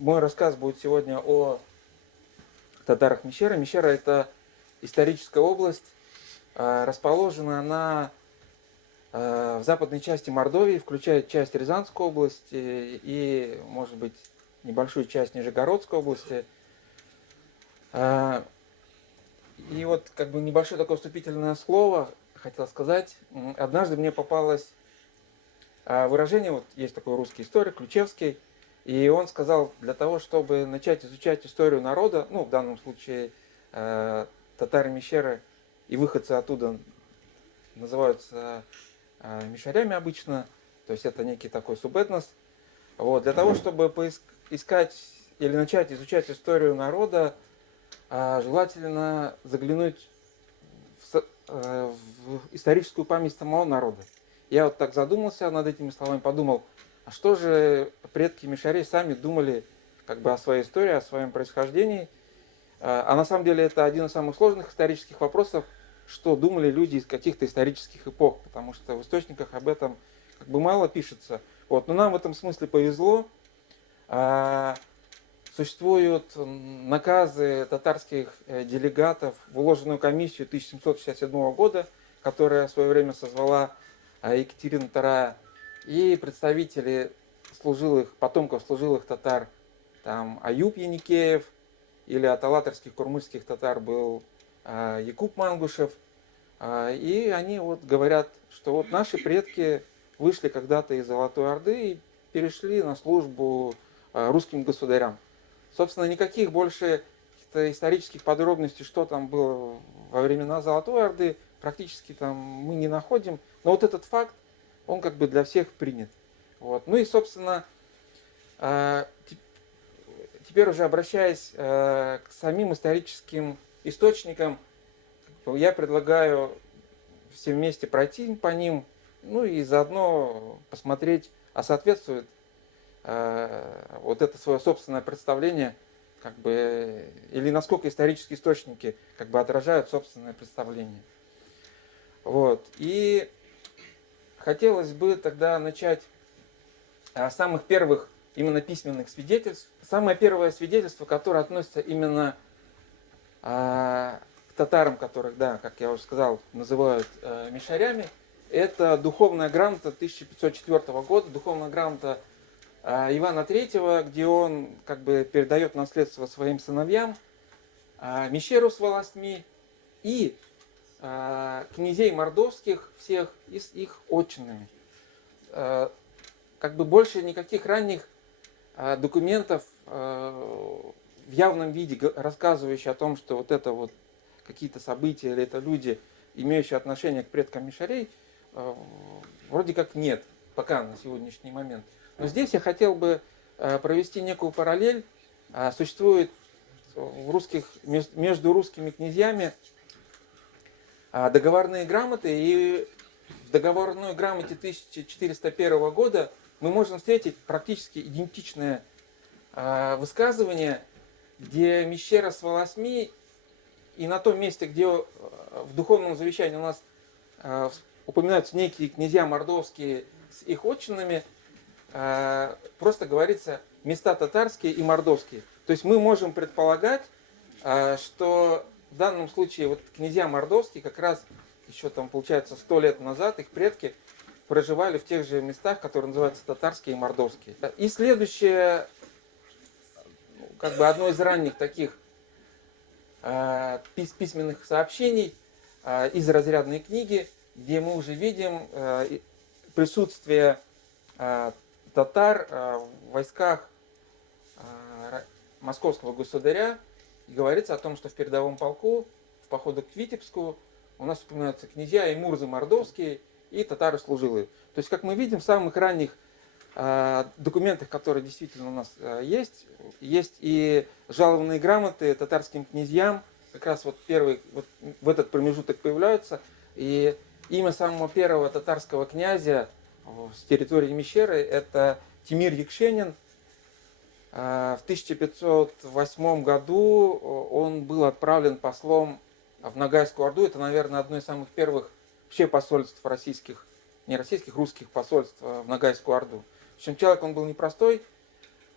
Мой рассказ будет сегодня о татарах Мещеры. Мещера – это историческая область, расположена она в западной части Мордовии, включает часть Рязанской области и, может быть, небольшую часть Нижегородской области. И вот как бы небольшое такое вступительное слово хотел сказать. Однажды мне попалось выражение, вот есть такой русский историк Ключевский, и он сказал, для того, чтобы начать изучать историю народа, ну, в данном случае татары-мещеры и выходцы оттуда называются мещерями обычно, то есть это некий такой субэтнос. Вот, для того, чтобы искать или начать изучать историю народа, желательно заглянуть в историческую память самого народа. Я вот так задумался над этими словами, подумал, а что же предки мещерей сами думали как бы о своей истории, о своем происхождении. А на самом деле это один из самых сложных исторических вопросов, что думали люди из каких-то исторических эпох, потому что в источниках об этом как бы мало пишется. Вот. Но нам в этом смысле повезло. Существуют наказы татарских делегатов в уложенную комиссию 1767 года, которая в свое время созвала Екатерина II, и представители потомков служилых татар, там Аюб Яникеев, или от алатырских курмышских татар был Якуб Мангушев, и они вот говорят, что вот наши предки вышли когда-то из Золотой Орды и перешли на службу русским государям. Собственно, никаких больше исторических подробностей, что там было во времена Золотой Орды, практически там мы не находим. Но вот этот факт, он как бы для всех принят. Вот. Ну и, собственно, теперь уже обращаясь к самим историческим источникам, я предлагаю все вместе пройти по ним, ну и заодно посмотреть, а соответствует вот это свое собственное представление, как бы, или насколько исторические источники как бы отражают собственное представление. Вот. И хотелось бы тогда начать с самых первых именно письменных свидетельств. Самое первое свидетельство, которое относится именно к татарам, которых, да, как я уже сказал, называют мещерями, это духовная грамота 1504 года, духовная грамота Ивана III, где он как бы передает наследство своим сыновьям, Мещеру с волостьми и князей мордовских всех и с их отчинами. Как бы больше никаких ранних документов в явном виде, рассказывающих о том, что вот это вот какие-то события или это люди, имеющие отношение к предкам мещерей, вроде как нет пока на сегодняшний момент. Но здесь я хотел бы провести некую параллель. Существует между русскими князьями договорные грамоты, и в договорной грамоте 1401 года мы можем встретить практически идентичное высказывание, где Мещера с волосьми, и на том месте, где в духовном завещании у нас упоминаются некие князья мордовские с их отчинами, просто говорится места татарские и мордовские. То есть мы можем предполагать, что в данном случае вот князья мордовские как раз еще там получается 100 лет назад, их предки проживали в тех же местах, которые называются татарские и мордовские. И следующее, как бы одно из ранних таких письменных сообщений из разрядной книги, где мы уже видим присутствие татар в войсках московского государя. И говорится о том, что в передовом полку в походу к Витебску у нас упоминаются князья и мурзы мордовские и татары служилые. То есть, как мы видим, в самых ранних документах, которые действительно у нас есть и жалованные грамоты татарским князьям, как раз вот первый вот в этот промежуток появляются. И имя самого первого татарского князя с территории Мещеры — это Тимир Екшенин. В 1508 году он был отправлен послом в Ногайскую Орду. Это, наверное, одно из самых первых вообще посольств российских, не российских, русских посольств в Ногайскую Орду. В общем, человек он был непростой,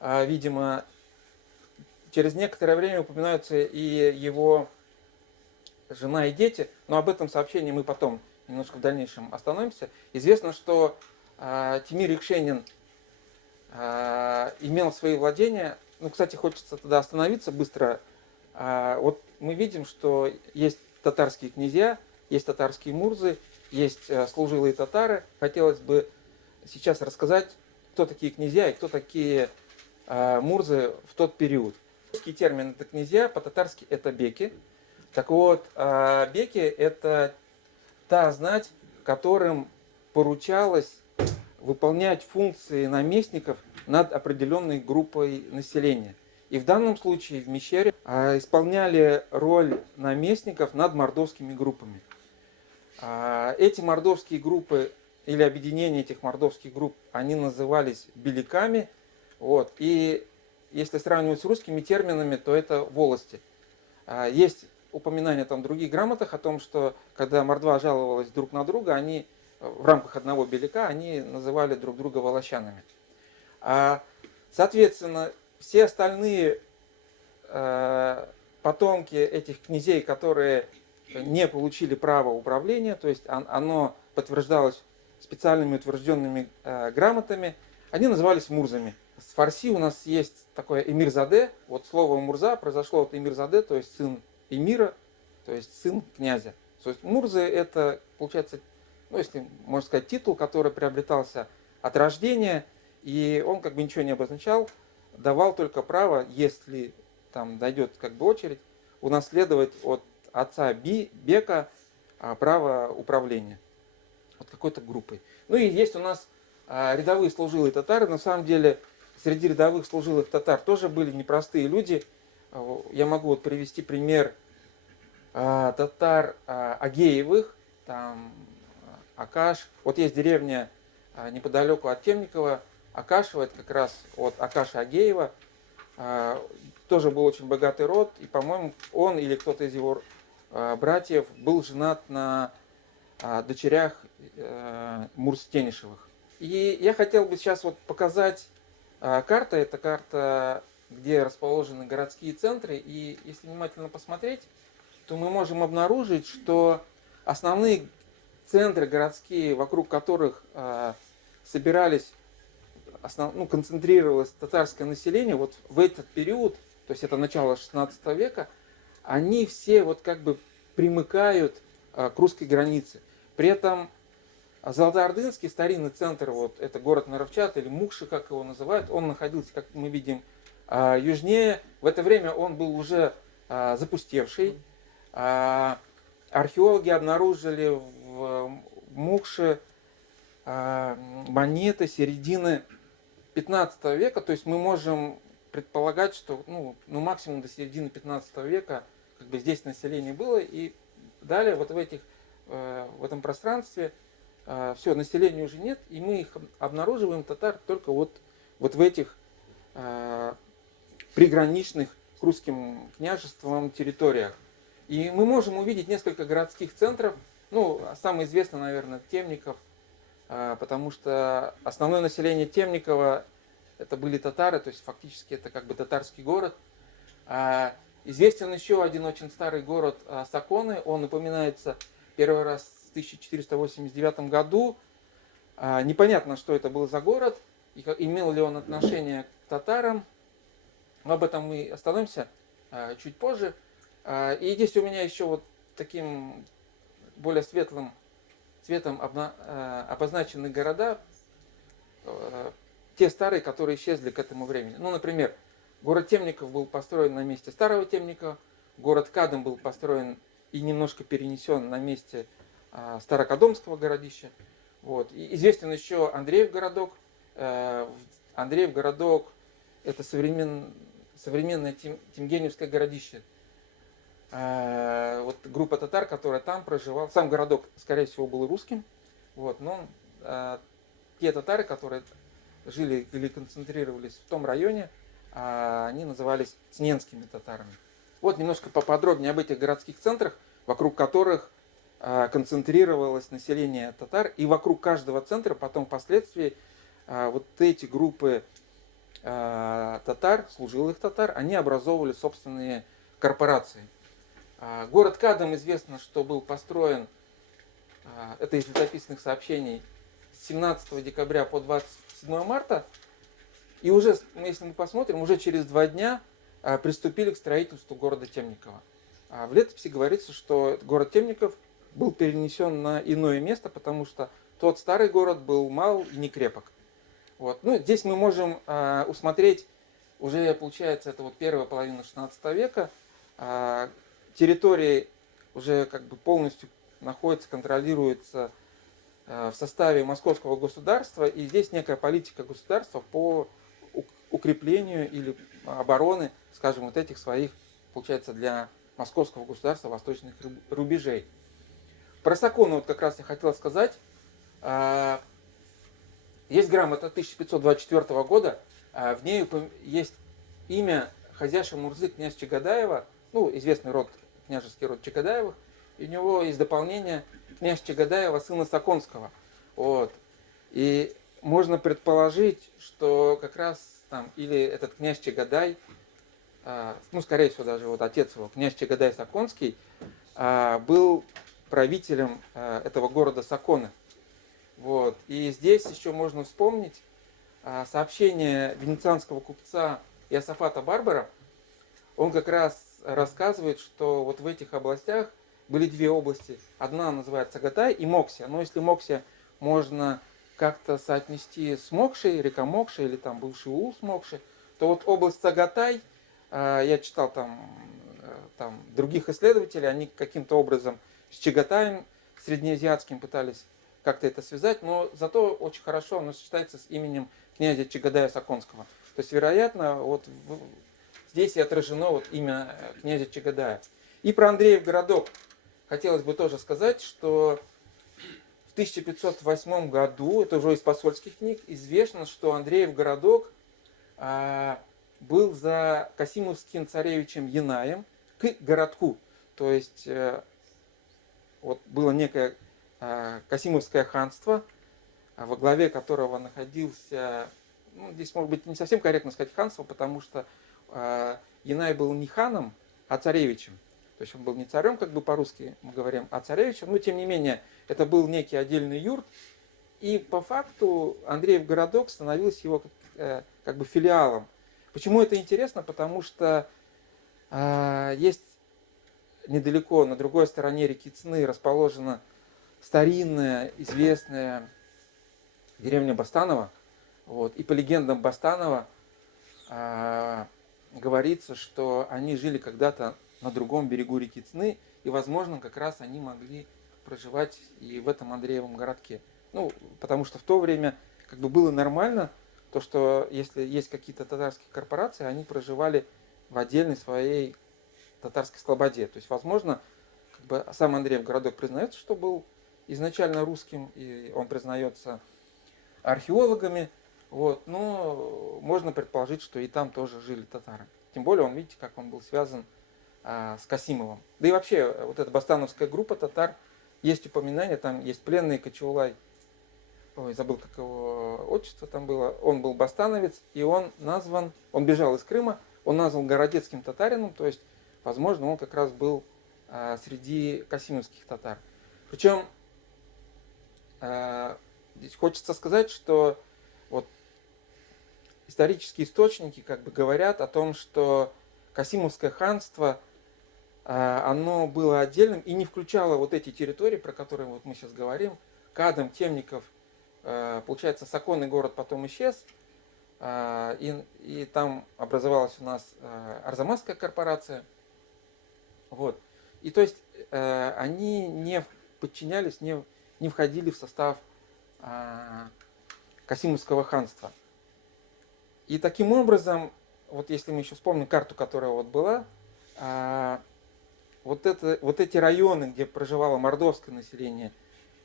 видимо, через некоторое время упоминаются и его жена и дети, но об этом сообщении мы потом немножко в дальнейшем остановимся. Известно, что Тимир Юкшенин имел свои владения. Ну, кстати, хочется тогда остановиться быстро. Вот мы видим, что есть татарские князья, есть татарские мурзы, есть служилые татары. Хотелось бы сейчас рассказать, кто такие князья и кто такие мурзы в тот период. Русский термин это князья, по-татарски это беки. Так вот, беки это та знать, которым поручалось выполнять функции наместников над определенной группой населения. И в данном случае в Мещере исполняли роль наместников над мордовскими группами. Эти мордовские группы или объединение этих мордовских групп, они назывались беляками. Вот. И если сравнивать с русскими терминами, то это волости. Есть упоминания там в других грамотах о том, что когда мордва жаловалась друг на друга, они в рамках одного беляка они называли друг друга волощанами. Соответственно, все остальные потомки этих князей, которые не получили право управления, то есть оно подтверждалось специальными утвержденными грамотами, они назывались мурзами. С фарси у нас есть такое эмирзаде. Вот слово мурза произошло от эмирзаде, то есть сын эмира, то есть сын князя. То есть мурзы это, получается, ну, если можно сказать, титул, который приобретался от рождения, и он как бы ничего не обозначал, давал только право, если там дойдет как бы очередь, унаследовать от отца бека право управления вот какой-то группой. Ну и есть у нас рядовые служилые татары. На самом деле среди рядовых служилых татар тоже были непростые люди. Я могу вот привести пример татар Агеевых, там Акаш. Вот есть деревня неподалеку от Темникова, Акашево, это как раз от Акаша Агеева. Тоже был очень богатый род, и, по-моему, он или кто-то из его братьев был женат на дочерях Мурз-Тенишевых. И я хотел бы сейчас вот показать карту. Это карта, где расположены городские центры. И если внимательно посмотреть, то мы можем обнаружить, что основные центры городские, вокруг которых собирались, концентрировалось татарское население, вот в этот период, то есть это начало 16 века, они все вот как бы примыкают к русской границе. При этом Золотоордынский старинный центр, вот это город Наровчат или Мукши, как его называют, он находился, как мы видим, южнее. В это время он был уже запустевший. Археологи обнаружили в Мукше монеты середины 15 века, то есть мы можем предполагать, что максимум до середины 15 века как бы здесь население было, и далее вот в этом пространстве все, населения уже нет, и мы их обнаруживаем, татар, только вот в этих приграничных к русским княжествам территориях. И мы можем увидеть несколько городских центров, самый известный, наверное, Темников, потому что основное население Темникова это были татары, то есть фактически это как бы татарский город. Известен еще один очень старый город Саконы, он упоминается первый раз в 1489 году. Непонятно, что это был за город, и имел ли он отношение к татарам. Но об этом мы остановимся чуть позже. И здесь у меня еще вот таким более светлым цветом обозначены города, те старые, которые исчезли к этому времени. Например, город Темников был построен на месте старого Темникова, город Кадым был построен и немножко перенесен на месте Старокадомского городища. Вот. И известен еще Андреев городок. Андреев городок это современное Тимгеневское городище. Вот группа татар, которая там проживала, сам городок, скорее всего, был русским. Вот, но те татары, которые жили или концентрировались в том районе, они назывались цненскими татарами. Вот немножко поподробнее об этих городских центрах, вокруг которых концентрировалось население татар, и вокруг каждого центра потом впоследствии вот эти группы татар, служилых татар, они образовывали собственные корпорации. Город Кадам известно, что был построен, это из летописных сообщений, с 17 декабря по 27 марта. И уже, если мы посмотрим, уже через 2 дня приступили к строительству города Темникова. В летописи говорится, что город Темников был перенесен на иное место, потому что тот старый город был мал и не крепок. Вот. Ну, здесь мы можем усмотреть, уже получается, это вот первая половина 16 века, территории уже как бы полностью находится, контролируется в составе московского государства, и здесь некая политика государства по укреплению или обороны, скажем, вот этих своих, получается, для московского государства восточных рубежей. Про Сакону вот как раз я хотел сказать. Есть грамота 1524 года, в ней есть имя Хазяша Мурзы, князь Чагадаева, ну, известный род, княжеский род Чагадаевых, и у него есть дополнение князь Чагадаева, сына Саконского. Вот. И можно предположить, что как раз там или этот князь Чагадай, ну, скорее всего, даже вот отец его, князь Чагадай Саконский, был правителем этого города Саконы. Вот. И здесь еще можно вспомнить сообщение венецианского купца Иосафата Барбара. Он как раз рассказывает, что вот в этих областях были 2 области. Одна называется Сагатай и Моксия. Но если Моксия можно как-то соотнести с Мокшей, река Мокша или там бывший улус Мокши, то вот область Сагатай, я читал там других исследователей, они каким-то образом с Чагатаем среднеазиатским пытались как-то это связать, но зато очень хорошо оно сочетается с именем князя Чагадая Саконского. То есть, вероятно, вот здесь и отражено вот имя князя Чагадая. И про Андреев городок хотелось бы тоже сказать, что в 1508 году, это уже из посольских книг, известно, что Андреев городок был за Касимовским царевичем Янаем к городку. То есть вот было некое Касимовское ханство, во главе которого находился, ну, здесь может быть не совсем корректно сказать ханство, потому что Янай был не ханом, а царевичем. То есть он был не царем, как бы по-русски мы говорим, а царевичем, но тем не менее это был некий отдельный юрт. И по факту Андреев городок становился его как бы филиалом. Почему это интересно? Потому что есть недалеко, на другой стороне реки Цны, расположена старинная, известная деревня Бастаново. Вот. И по легендам Бастанова говорится, что они жили когда-то на другом берегу реки Цны, и, возможно, как раз они могли проживать и в этом Андреевом городке. Ну, потому что в то время как бы было нормально то, что если есть какие-то татарские корпорации, они проживали в отдельной своей татарской слободе. То есть, возможно, как бы сам Андреев городок признается, что был изначально русским, и он признается археологами. Вот, но можно предположить, что и там тоже жили татары. Тем более, он, видите, как он был связан с Касимовым. Да и вообще, вот эта бастановская группа татар, есть упоминание, там есть пленный Качаулай, ой, забыл, как его отчество там было, он был бастановец, и он бежал из Крыма, он назван городецким татарином, то есть, возможно, он как раз был среди касимовских татар. Причем, здесь хочется сказать, что вот исторические источники как бы говорят о том, что Касимовское ханство, оно было отдельным и не включало вот эти территории, про которые вот мы сейчас говорим. Кадам, Темников, получается, Саконный город потом исчез, и там образовалась у нас Арзамасская корпорация. Вот. И то есть они не подчинялись, не входили в состав Касимовского ханства. И таким образом, вот если мы еще вспомним карту, которая вот была, вот эти районы, где проживало мордовское население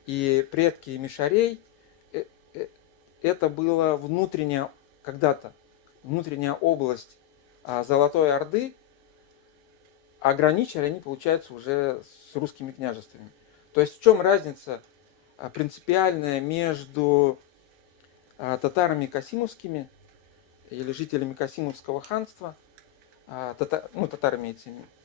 и предки Мишарей, это была когда-то внутренняя область Золотой Орды, а граничили они, получается, уже с русскими княжествами. То есть в чем разница принципиальная между татарами касимовскими или жителями Касимовского ханства, татар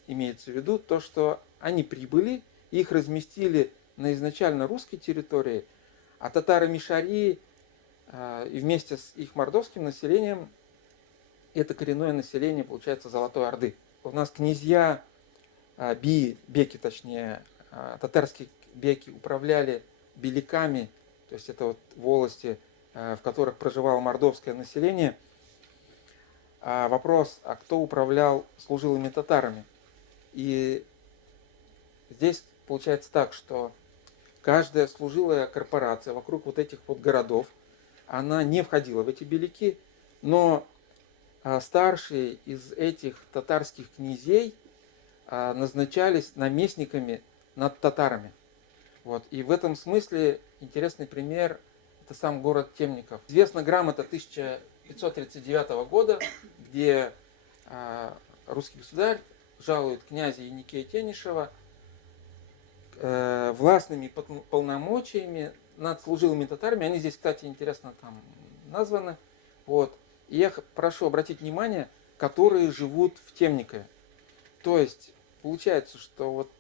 имеется в виду, то, что они прибыли, их разместили на изначально русской территории, а татары Мишари и вместе с их мордовским населением, это коренное население, получается, Золотой Орды. У нас князья беки, точнее, татарские беки управляли беляками, то есть это вот волости, в которых проживало мордовское население. Вопрос, а кто управлял служилыми татарами? И здесь получается так, что каждая служилая корпорация вокруг вот этих вот городов, она не входила в эти беляки, но старшие из этих татарских князей назначались наместниками над татарами. Вот. И в этом смысле интересный пример – это сам город Темников. Известна грамота 1539 года, где русский государь жалует князя Еникея Тенишева властными полномочиями над служилыми татарами. Они здесь, кстати, интересно там названы. Вот. И я прошу обратить внимание, которые живут в Темникове. То есть получается, что вот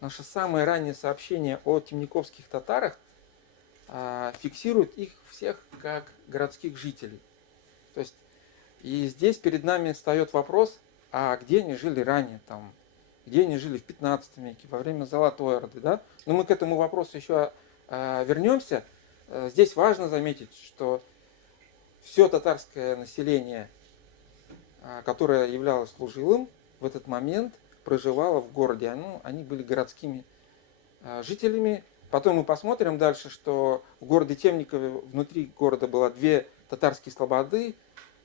наше самое раннее сообщение о темниковских татарах фиксирует их всех как городских жителей. То есть и здесь перед нами встает вопрос, а где они жили ранее, там, где они жили в 15 веке, во время Золотой Орды. Да? Но мы к этому вопросу еще вернемся. Здесь важно заметить, что все татарское население, которое являлось служилым, в этот момент проживало в городе. Они были городскими жителями. Потом мы посмотрим дальше, что в городе Темникове внутри города было две татарские слободы,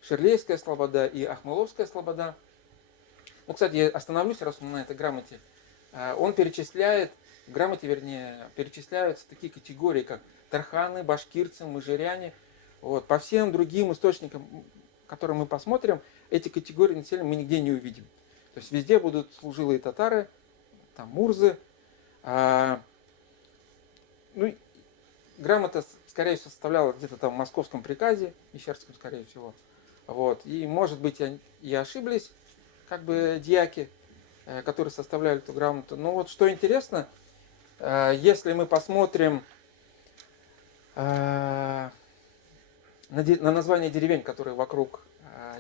Шерлейская слобода и Ахмыловская слобода. Ну, кстати, я остановлюсь, раз мы на этой грамоте. Он перечисляет, в грамоте, вернее, перечисляются такие категории, как тарханы, башкирцы, мыжиряне. Вот. По всем другим источникам, которые мы посмотрим, эти категории населения мы нигде не увидим. То есть везде будут служилые татары, там мурзы. Грамота, скорее всего, составляла где-то там в московском приказе, Мещерском, скорее всего. Вот. И, может быть, и ошиблись, как бы, дьяки, которые составляли эту грамоту. Но вот что интересно, если мы посмотрим на название деревень, которые вокруг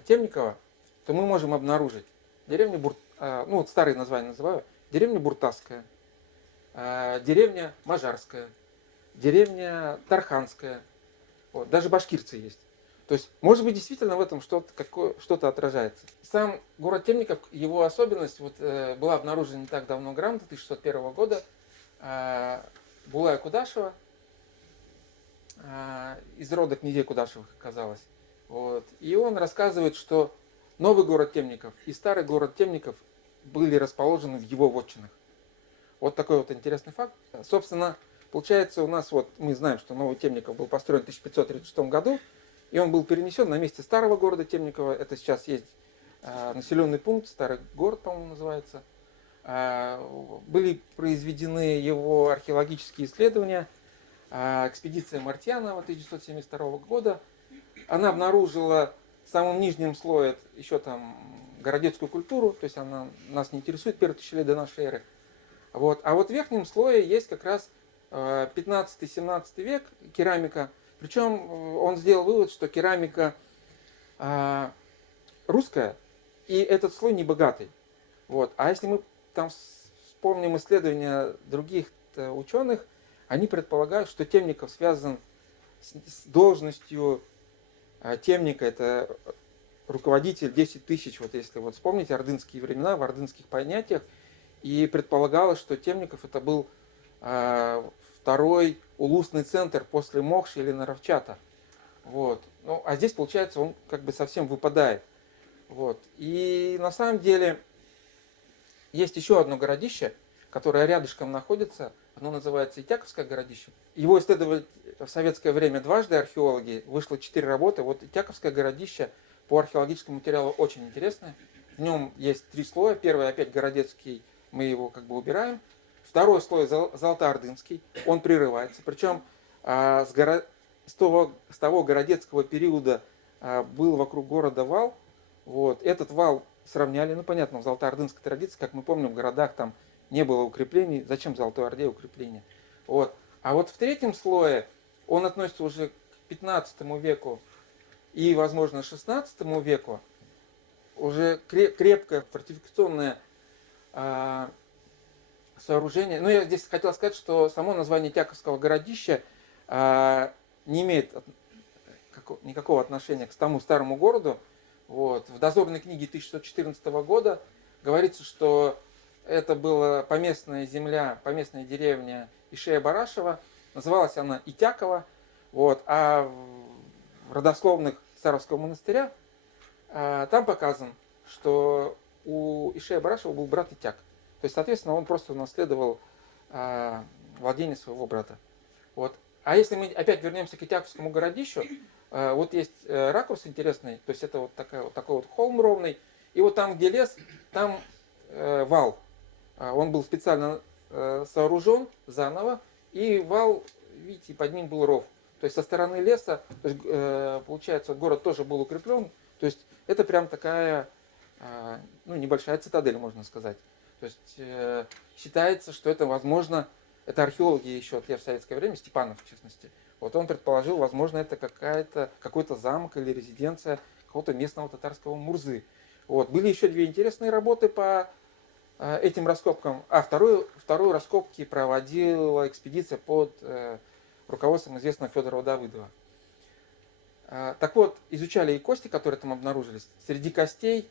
Темникова, то мы можем обнаружить деревню, вот старые названия называю, деревня Буртасская, деревня Мажарская, деревня Тарханская, вот, даже башкирцы есть. То есть, может быть, действительно в этом что-то отражается. Сам город Темников, его особенность была обнаружена не так давно грамота 1601 года Булая Кудашева, из рода князей Кудашевых оказалось. Вот. И он рассказывает, что новый город Темников и старый город Темников были расположены в его вотчинах. Вот такой вот интересный факт. Собственно, получается, у нас мы знаем, что новый Темников был построен в 1536 году, и он был перенесен на месте старого города Темникова. Это сейчас есть населенный пункт, старый город, по-моему, называется. Были произведены его археологические исследования. Экспедиция Мартьянова 1972 года. Она обнаружила в самом нижнем слое еще там городецкую культуру, то есть она нас не интересует первые тысячи лет до нашей эры. Вот. А вот в верхнем слое есть как раз 15-17 век керамика. Причем он сделал вывод, что керамика русская, и этот слой не богатый. Вот. А если мы там вспомним исследования других ученых, они предполагают, что Темников связан с должностью темника, это руководитель 10 тысяч, вот если вот вспомнить ордынские времена, в ордынских понятиях, и предполагалось, что Темников это был второй улусный центр после Мохши или Наровчата. Вот. Ну, а здесь, получается, он как бы совсем выпадает. Вот. И на самом деле есть еще одно городище, которое рядышком находится. Оно называется Итяковское городище. Его исследовали в советское время дважды археологи. Вышло 4 работы. Вот Итяковское городище по археологическому материалу очень интересное. В нем есть 3 слоя. Первый опять городецкий, мы его как бы убираем. Второй слой золотоордынский, он прерывается. Причем с того городецкого периода был вокруг города вал. Вот. Этот вал сравняли, ну понятно, в золотоордынской традиции, как мы помним, в городах там не было укреплений. Зачем Золотой Орде укрепления? Вот. А вот в третьем слое он относится уже к 15 веку и, возможно, 16 веку. Уже крепкое фортификационное сооружение. Ну, я здесь хотел сказать, что само название Тяковского городища не имеет никакого отношения к тому старому городу. Вот. В дозорной книге 1614 года говорится, что это была поместная земля, поместная деревня Ишея-Барашева. Называлась она Итяково. Вот. А в родословных Царовского монастыря там показано, что у Ишея-Барашева был брат Итяк. То есть, соответственно, он просто унаследовал владение своего брата. Вот. А если мы опять вернемся к Итяковскому городищу, вот есть ракурс интересный, то есть это вот такой вот холм ровный, и вот там, где лес, там вал. Он был специально сооружен заново, и вал, видите, под ним был ров. То есть со стороны леса, то есть, получается, город тоже был укреплен. То есть это прям такая, ну, небольшая цитадель, можно сказать. То есть считается, что это возможно, это археологи еще в советское время, Степанов в частности, вот он предположил, возможно, это какой-то замок или резиденция какого-то местного татарского мурзы. Вот. Были еще две интересные работы по этим раскопкам, а вторую раскопки проводила экспедиция под руководством известного Федора Давыдова. Так вот, изучали и кости, которые там обнаружились. Среди костей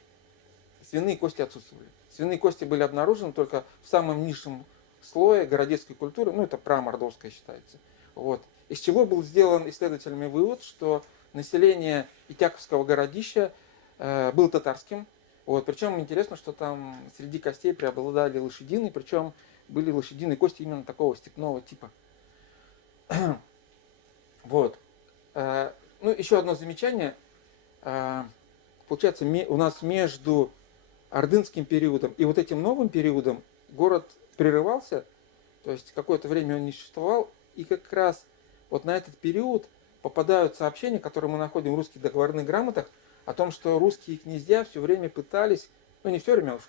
свиные кости отсутствовали. Свиные кости были обнаружены только в самом низшем слое городецкой культуры, ну это прамордовская считается. Вот. Из чего был сделан исследователями вывод, что население Итяковского городища было татарским. Вот. Причем интересно, что там среди костей преобладали лошадиные, причем были лошадиные кости именно такого степного типа. Вот. Ну, еще одно замечание. Получается, у нас между ордынским периодом и вот этим новым периодом город прерывался, то есть какое-то время он не существовал, и как раз вот на этот период попадают сообщения, которые мы находим в русских договорных грамотах, о том, что русские князья все время пытались, ну не все время, а уж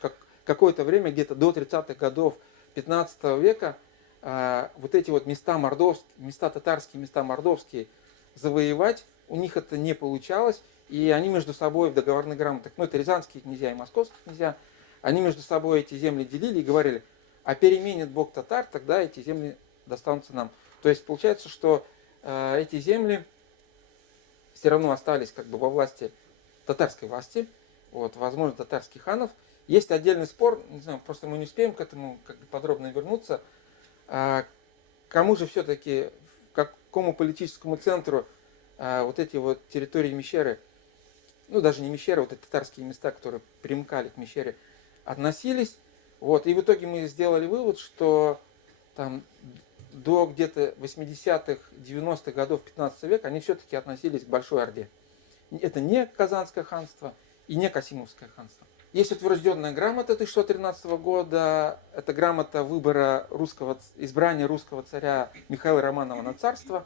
какое-то время, где-то до 30-х годов 15 века, вот эти вот места мордовские, места татарские, места мордовские завоевать, у них это не получалось, и они между собой в договорных грамотах, ну это рязанские князья и московские князья, они между собой эти земли делили и говорили, а переменит Бог татар, тогда эти земли достанутся нам. То есть получается, что эти земли все равно остались как бы во власти татарской власти, вот, возможно, татарских ханов. Есть отдельный спор, не знаю, просто мы не успеем к этому как бы подробно вернуться, кому же все-таки, к какому политическому центру вот эти вот территории Мещеры, ну даже не Мещеры, вот эти татарские места, которые примыкали к Мещере, относились. Вот, и в итоге мы сделали вывод, что там до где-то 80-х, 90-х годов 15 века они все-таки относились к Большой Орде. Это не Казанское ханство и не Касимовское ханство. Есть утвержденная грамота 1613 года, это грамота выбора избрания русского царя Михаила Романова на царство.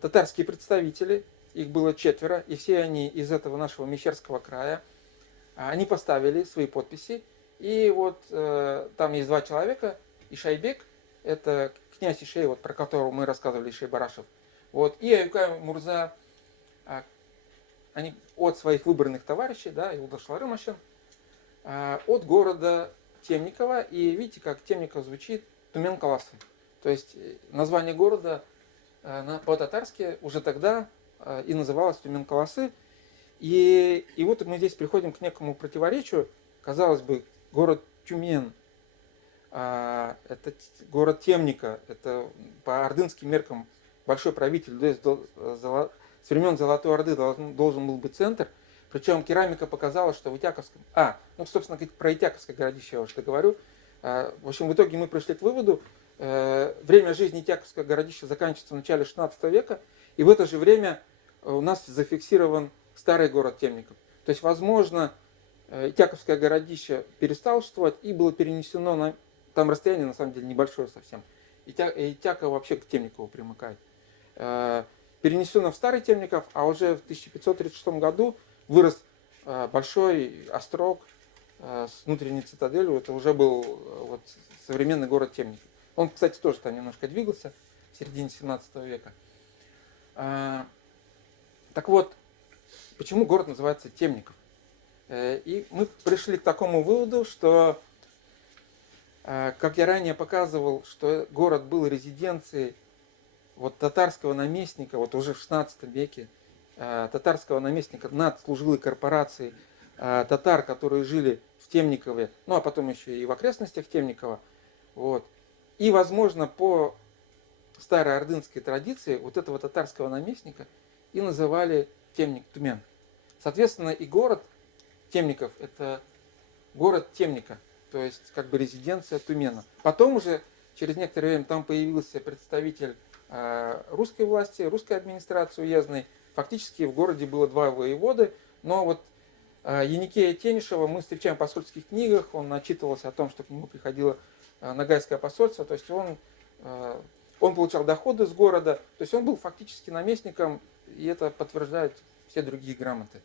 Татарские представители, их было 4, и все они из этого нашего Мещерского края, они поставили свои подписи. И вот там есть 2 человека, Ишайбек, это князь Ишей, вот, про которого мы рассказывали, Ишей Барашев, вот, и Аюкай Мурза, они от своих выбранных товарищей, да, Юлдаш Ларымашин, от города Темникова, и видите, как Темников звучит, Тумен-Каласы. То есть название города по-татарски уже тогда и называлось Тумен-Каласы. И вот мы здесь приходим к некому противоречию. Казалось бы, город Тюмен, это город Темника, это по ордынским меркам большой правитель, с времен Золотой Орды должен был быть центр. Причем керамика показала, что в Итяковском... ну, собственно, про Итяковское городище я уже говорю. В общем, в итоге мы пришли к выводу, время жизни Итяковского городища заканчивается в начале 16 века, и в это же время у нас зафиксирован старый город Темников. То есть, возможно, Итяковское городище перестало существовать и было перенесено там расстояние, на самом деле, небольшое совсем. Итяково вообще к Темникову примыкает. перенесено в Старый Темников, а уже в 1536 году вырос большой острог с внутренней цитаделью. Это уже был вот современный город Темников. Он, кстати, тоже там немножко двигался в середине 17 века. Так вот, почему город называется Темников? И мы пришли к такому выводу, что, как я ранее показывал, что город был резиденцией вот татарского наместника, вот уже в 16 веке, татарского наместника над служилой корпорацией татар, которые жили в Темникове, ну а потом еще и в окрестностях Темникова. Вот. И, возможно, по старой ордынской традиции вот этого татарского наместника и называли Темник-Тумен. Соответственно, и город Темников – это город Темника, то есть как бы резиденция Тумена. Потом уже через некоторое время там появился представитель русской власти, русской администрации уездной. Фактически в городе было два воеводы, но вот Еникея Тенишева мы встречаем в посольских книгах, он отчитывался о том, что к нему приходило Ногайское посольство, то есть он получал доходы с города, то есть он был фактически наместником, и это подтверждают все другие грамоты.